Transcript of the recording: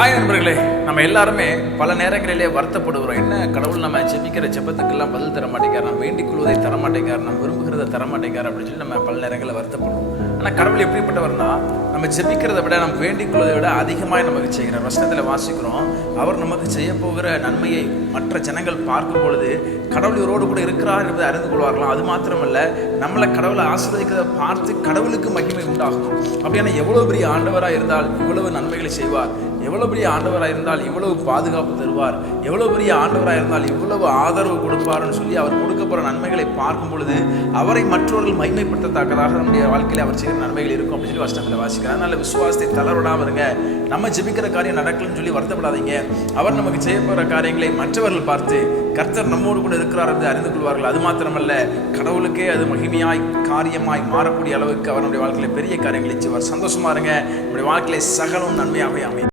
Hi நண்பர்களே, நம்ம எல்லாருமே பல நேரங்களிலே வருத்தப்படுகிறோம். என்ன கடவுள் நம்ம ஜெபிக்கிற ஜெபத்துக்கெல்லாம் பதில் தர மாட்டேங்கார், நம்ம வேண்டிக் கொள்வதை தர மாட்டேங்கார், நம்ம விரும்புகிறத தர மாட்டேங்கார் அப்படின்னு சொல்லி நம்ம பல நேரங்களில் வருத்தப்படுறோம். ஆனால் கடவுள் எப்படிப்பட்டவர்னா, நம்ம ஜெபிக்கிறத விட நம்ம வேண்டிக் கொள்வதை விட அதிகமாக நமக்கு செய்கிறார். வசனத்தில் வாசிக்கிறோம், அவர் நமக்கு செய்ய போகிற நன்மையை மற்ற ஜனங்கள் பார்க்கும் பொழுது கடவுள் இவரோடு கூட இருக்கிறார் என்பதை அறிந்து கொள்வார்களாம். அது மாத்திரமல்ல, நம்மளை கடவுளை ஆசீர்வதிக்கிறத பார்த்து கடவுளுக்கு மகிமை உண்டாகும். அப்படியான எவ்வளோ பெரிய ஆண்டவராக இருந்தால் இவ்வளவு நன்மைகளை செய்வார், எவ்வளோ பெரிய ஆண்டவராக இருந்தால் இவ்வளவு பாதுகாப்பு தருவார், எவ்வளோ பெரிய ஆண்டவராக இருந்தால் இவ்வளவு ஆதரவு கொடுப்பார்னு சொல்லி அவர் கொடுக்க போகிற நன்மைகளை பார்க்கும் பொழுது அவரை மற்றவர்கள் மகிமைப்படுத்தத்தக்கதாக நம்முடைய வாழ்க்கையில் அவர் செய்கிற நன்மைகள் இருக்கும் அப்படின்னு சொல்லி வசனத்தில் வாசிக்கிறார். அதனால விசுவாசத்தை தளரவிடாமல் இருங்க. நம்ம ஜெபிக்கிற காரியம் நடக்கலன்னு சொல்லி வருத்தப்படாதீங்க. அவர் நமக்கு செய்ய போகிற காரியங்களை மற்றவர்கள் பார்த்து கர்த்தர் நம்மோடு கூட இருக்கிறார் என்று அறிந்து கொள்வார்கள். அது மாத்திரமல்ல, கடவுளுக்கே அது மகிமையாய் காரியமாய் மாறக்கூடிய அளவுக்கு அவர் நம்முடைய வாழ்க்கையில் பெரிய காரியங்களை செய்வார். சந்தோஷமா இருங்க. நம்முடைய வாழ்க்கையில சகலம் நன்மையாகவே அமையும்.